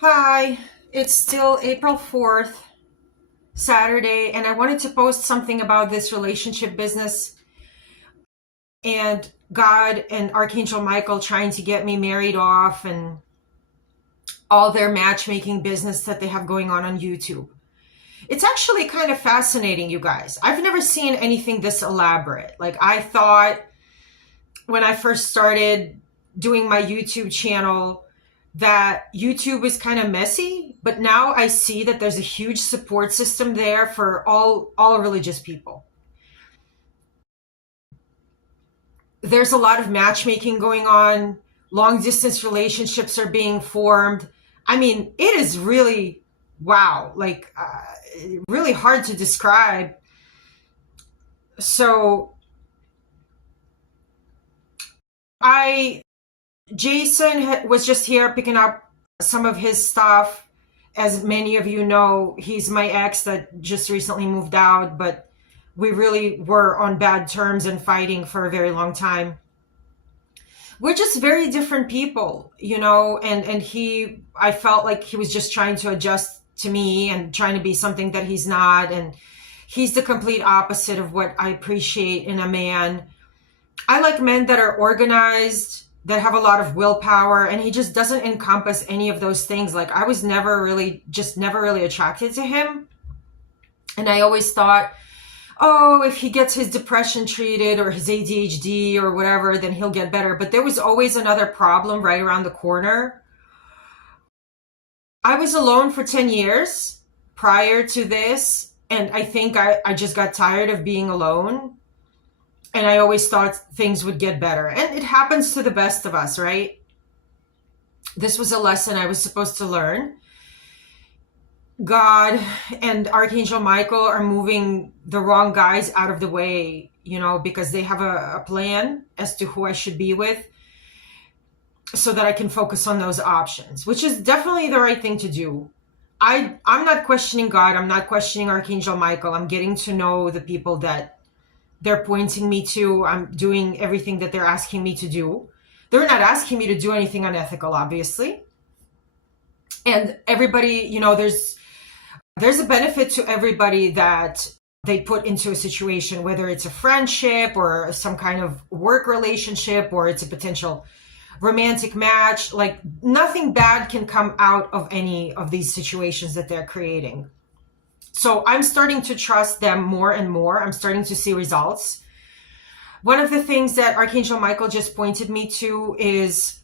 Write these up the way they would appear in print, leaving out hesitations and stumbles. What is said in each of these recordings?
Hi, it's still April 4th, Saturday, and I wanted to post something about this relationship business and God and Archangel Michael trying to get me married off and all their matchmaking business that they have going on YouTube. It's actually kind of fascinating, you guys. I've never seen anything this elaborate. Like, I thought when I first started doing my YouTube channel that YouTube was kind of messy, but now I see that there's a huge support system there for all religious people. There's a lot of matchmaking going on. Long distance relationships are being formed. I mean, it is really wow, like really hard to describe. So I Jason was just here picking up some of his stuff. As many of you know, he's my ex that just recently moved out, but we really were on bad terms and fighting for a very long time. We're just very different people, and I felt like he was just trying to adjust to me and trying to be something that he's not, and he's the complete opposite of what I appreciate in a man. I like men that are organized, that have a lot of willpower, and he just doesn't encompass any of those things. Like, I was never really attracted to him. And I always thought, oh, if he gets his depression treated or his ADHD or whatever, then he'll get better. But there was always another problem right around the corner. I was alone for 10 years prior to this, and I think I just got tired of being alone. And I always thought things would get better. And it happens to the best of us, right? This was a lesson I was supposed to learn. God and Archangel Michael are moving the wrong guys out of the way, because they have a plan as to who I should be with so that I can focus on those options, which is definitely the right thing to do. I'm not questioning God. I'm not questioning Archangel Michael. I'm getting to know the people that they're pointing me to. I'm doing everything that they're asking me to do. They're not asking me to do anything unethical, obviously. And everybody, there's a benefit to everybody that they put into a situation, whether it's a friendship or some kind of work relationship, or it's a potential romantic match. Like, nothing bad can come out of any of these situations that they're creating. So I'm starting to trust them more and more. I'm starting to see results. One of the things that Archangel Michael just pointed me to is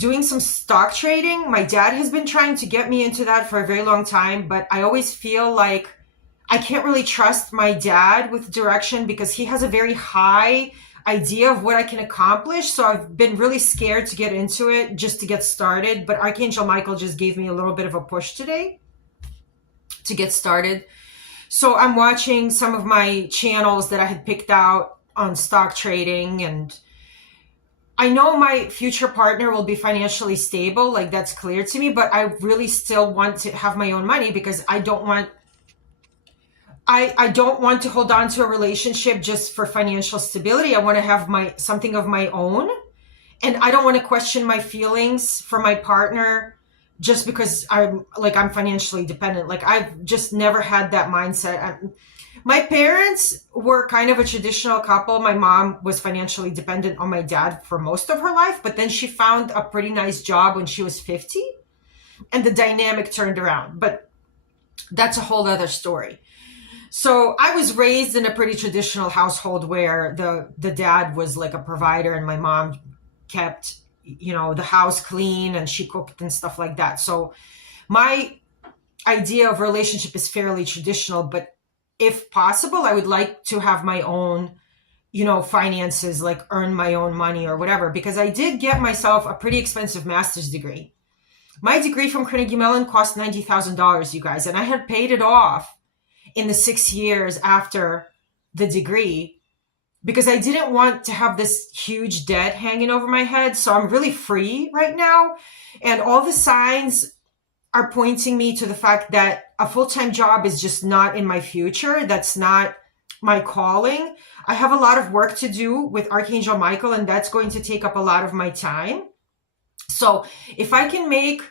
doing some stock trading. My dad has been trying to get me into that for a very long time, but I always feel like I can't really trust my dad with direction because he has a very high idea of what I can accomplish. So I've been really scared to get into it just to get started. But Archangel Michael just gave me a little bit of a push today to get started. So I'm watching some of my channels that I had picked out on stock trading, and I know my future partner will be financially stable. Like, that's clear to me, but I really still want to have my own money because I don't want to hold on to a relationship just for financial stability. I want to have something of my own, and I don't want to question my feelings for my partner just because I'm financially dependent. Like, I've just never had that mindset. My parents were kind of a traditional couple. My mom was financially dependent on my dad for most of her life, but then she found a pretty nice job when she was 50, and the dynamic turned around. But that's a whole other story. So I was raised in a pretty traditional household where the dad was like a provider, and my mom kept the house clean, and she cooked and stuff like that. So my idea of relationship is fairly traditional, but if possible, I would like to have my own, finances, like earn my own money or whatever, because I did get myself a pretty expensive master's degree. My degree from Carnegie Mellon cost $90,000, you guys, and I had paid it off in the 6 years after the degree, because I didn't want to have this huge debt hanging over my head. So I'm really free right now. And all the signs are pointing me to the fact that a full-time job is just not in my future. That's not my calling. I have a lot of work to do with Archangel Michael, and that's going to take up a lot of my time. So if I can make,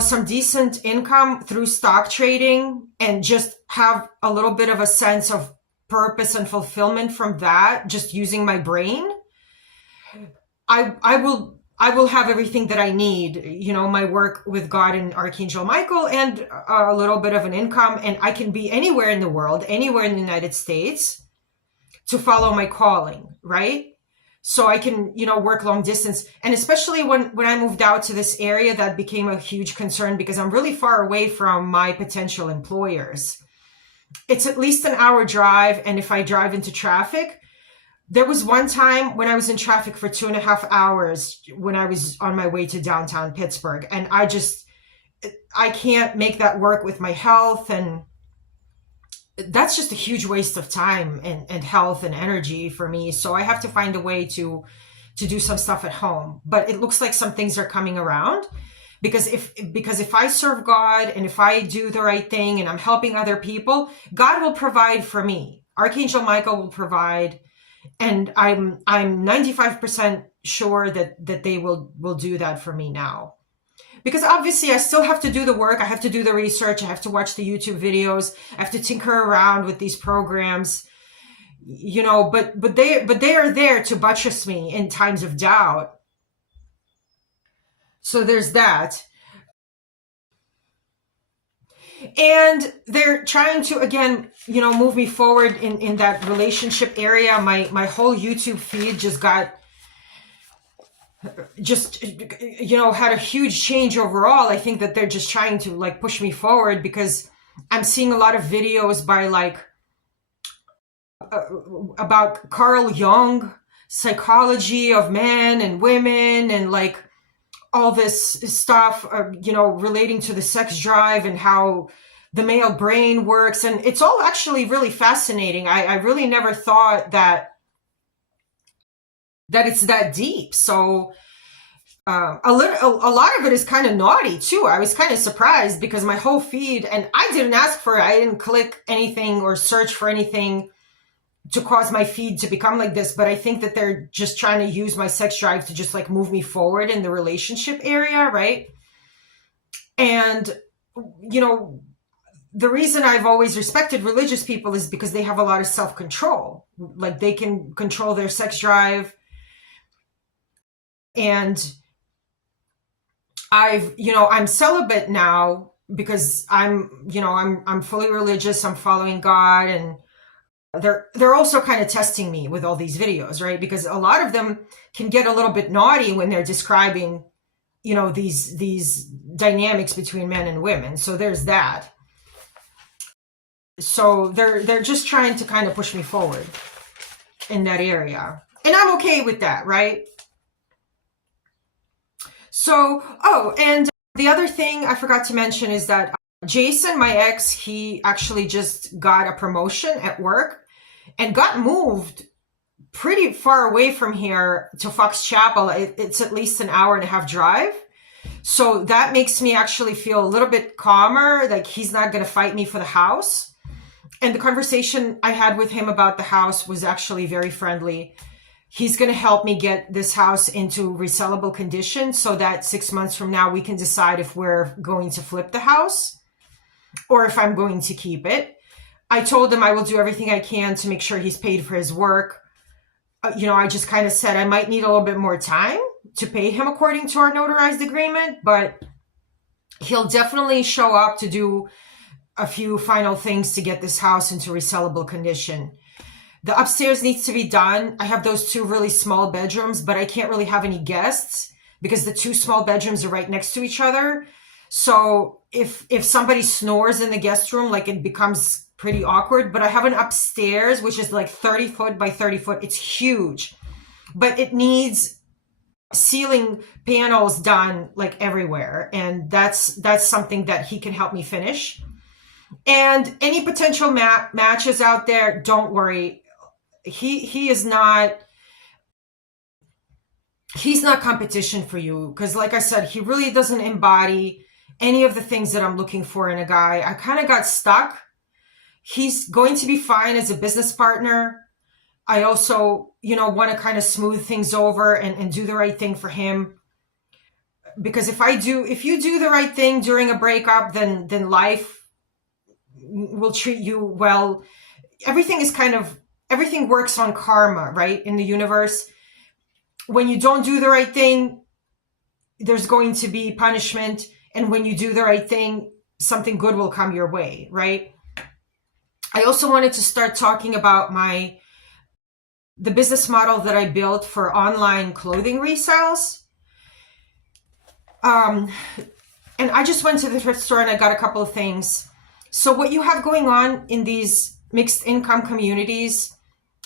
some decent income through stock trading and just have a little bit of a sense of purpose and fulfillment from that, just using my brain, I will have everything that I need, my work with God and Archangel Michael, and a little bit of an income, and I can be anywhere in the world, anywhere in the United States, to follow my calling, right? So I can, work long distance. And especially when I moved out to this area, that became a huge concern because I'm really far away from my potential employers. It's at least an hour drive. And if I drive into traffic, there was one time when I was in traffic for 2.5 hours when I was on my way to downtown Pittsburgh. And I can't make that work with my health. And that's just a huge waste of time and health and energy for me. So I have to find a way to do some stuff at home. But it looks like some things are coming around, because if I serve God and if I do the right thing and I'm helping other people, God will provide for me. Archangel Michael will provide, and I'm 95% sure that they will do that for me now. Because obviously I still have to do the work. I have to do the research. I have to watch the YouTube videos. I have to tinker around with these programs, but they are there to buttress me in times of doubt. So there's that. And they're trying to, again, move me forward in that relationship area. My whole YouTube feed had a huge change overall. I think that they're just trying to push me forward, because I'm seeing a lot of videos by about Carl Jung, psychology of men and women, and all this stuff, relating to the sex drive and how the male brain works. And it's all actually really fascinating. I really never thought that it's that deep. So a lot of it is kind of naughty too. I was kind of surprised because my whole feed, and I didn't ask for it. I didn't click anything or search for anything to cause my feed to become like this. But I think that they're just trying to use my sex drive to just move me forward in the relationship area, right? And, the reason I've always respected religious people is because they have a lot of self-control. They can control their sex drive. And I'm celibate now because I'm fully religious. I'm following God, and they're also kind of testing me with all these videos, right? Because a lot of them can get a little bit naughty when they're describing, these dynamics between men and women. So there's that. So they're just trying to kind of push me forward in that area. And I'm okay with that, right? So, and the other thing I forgot to mention is that Jason, my ex, he actually just got a promotion at work and got moved pretty far away from here to Fox Chapel. It's at least an hour-and-a-half drive. So that makes me actually feel a little bit calmer, like he's not going to fight me for the house. And the conversation I had with him about the house was actually very friendly. He's going to help me get this house into resellable condition so that 6 months from now, we can decide if we're going to flip the house or if I'm going to keep it. I told him I will do everything I can to make sure he's paid for his work. I just kind of said I might need a little bit more time to pay him according to our notarized agreement, but he'll definitely show up to do a few final things to get this house into resellable condition. The upstairs needs to be done. I have those 2 really small bedrooms, but I can't really have any guests because the 2 small bedrooms are right next to each other. So if somebody snores in the guest room, it becomes pretty awkward. But I have an upstairs, which is 30 foot by 30 foot. It's huge, but it needs ceiling panels done everywhere. And that's something that he can help me finish. And any potential matches out there, don't worry. He's not competition for you, because like I said, he really doesn't embody any of the things that I'm looking for in a guy. I kind of got stuck. He's going to be fine as a business partner. I also, want to kind of smooth things over and do the right thing for him. because if you do the right thing during a breakup, then life will treat you well. Everything works on karma, right? In the universe, when you don't do the right thing, there's going to be punishment, and when you do the right thing, something good will come your way, right? I also wanted to start talking about the business model that I built for online clothing resales. And I just went to the thrift store and I got a couple of things. So what you have going on in these mixed income communities,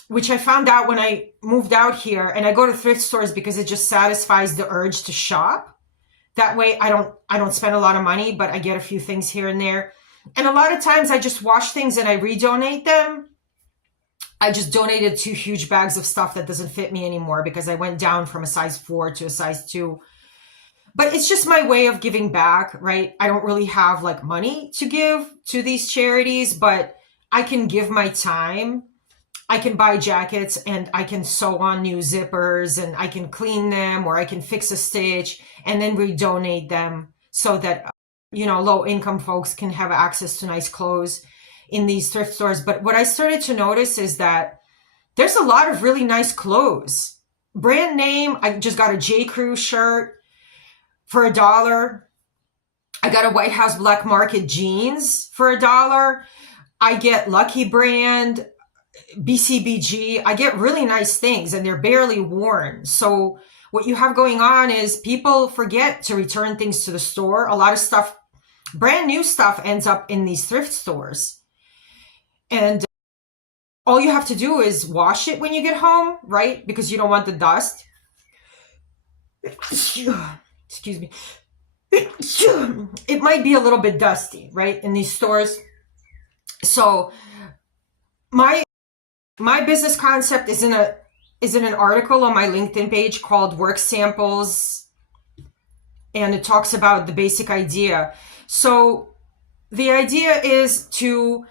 which I found out when I moved out here, and I go to thrift stores because it just satisfies the urge to shop. That way I don't spend a lot of money, but I get a few things here and there. And a lot of times I just wash things and I redonate them. I just donated 2 huge bags of stuff that doesn't fit me anymore because I went down from a size 4 to a size 2. But it's just my way of giving back, right? I don't really have like money to give to these charities, but I can give my time. I can buy jackets and I can sew on new zippers and I can clean them, or I can fix a stitch and then redonate them so that, low income folks can have access to nice clothes in these thrift stores. But what I started to notice is that there's a lot of really nice clothes. Brand name, I just got a J. Crew shirt for $1. I got a White House Black Market jeans for $1. I get Lucky Brand, BCBG. I get really nice things and they're barely worn. So what you have going on is people forget to return things to the store. A lot of stuff, brand new stuff, ends up in these thrift stores. And all you have to do is wash it when you get home, right? Because you don't want the dust. Excuse me. It might be a little bit dusty, right, in these stores. So my business concept is in an article on my LinkedIn page called Work Samples, and it talks about the basic idea. So the idea is to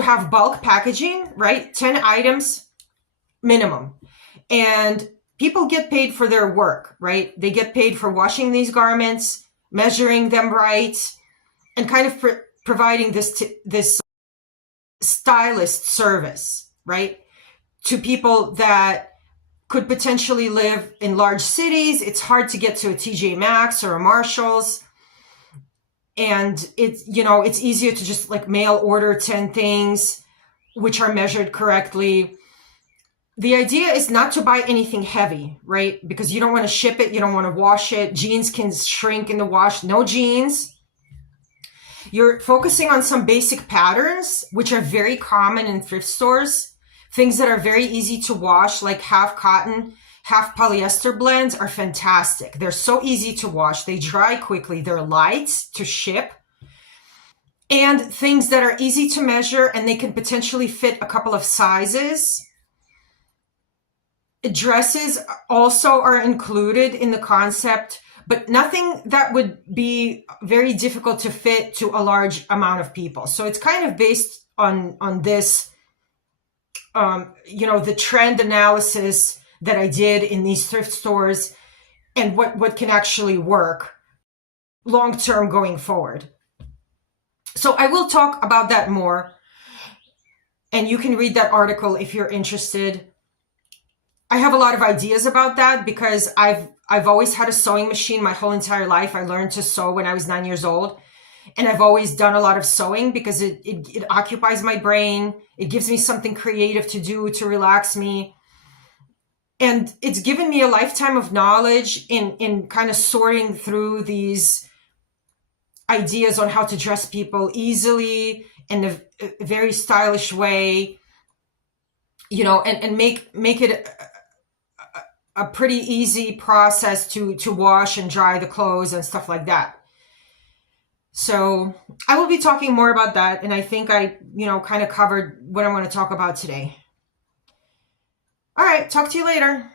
have bulk packaging, right? 10 items minimum. And people get paid for their work, right? They get paid for washing these garments, measuring them right, and kind of providing this stylist service, right? To people that could potentially live in large cities. It's hard to get to a TJ Maxx or a Marshall's. And it's easier to just like mail order 10 things, which are measured correctly. The idea is not to buy anything heavy, right? Because you don't want to ship it. You don't want to wash it. Jeans can shrink in the wash. No jeans. You're focusing on some basic patterns, which are very common in thrift stores. Things that are very easy to wash, like half cotton, half polyester blends, are fantastic. They're so easy to wash. They dry quickly. They're light to ship. And things that are easy to measure, and they can potentially fit a couple of sizes. Dresses also are included in the concept, but nothing that would be very difficult to fit to a large amount of people. So it's kind of based on this, the trend analysis that I did in these thrift stores and what can actually work long-term going forward. So I will talk about that more, and you can read that article if you're interested. I have a lot of ideas about that because I've always had a sewing machine my whole entire life. I learned to sew when I was 9 years old, and I've always done a lot of sewing because it occupies my brain. It gives me something creative to do to relax me. And it's given me a lifetime of knowledge in kind of sorting through these ideas on how to dress people easily in a very stylish way, and make it a pretty easy process to wash and dry the clothes and stuff like that. So I will be talking more about that. And I think I, kind of covered what I want to talk about today. All right. Talk to you later.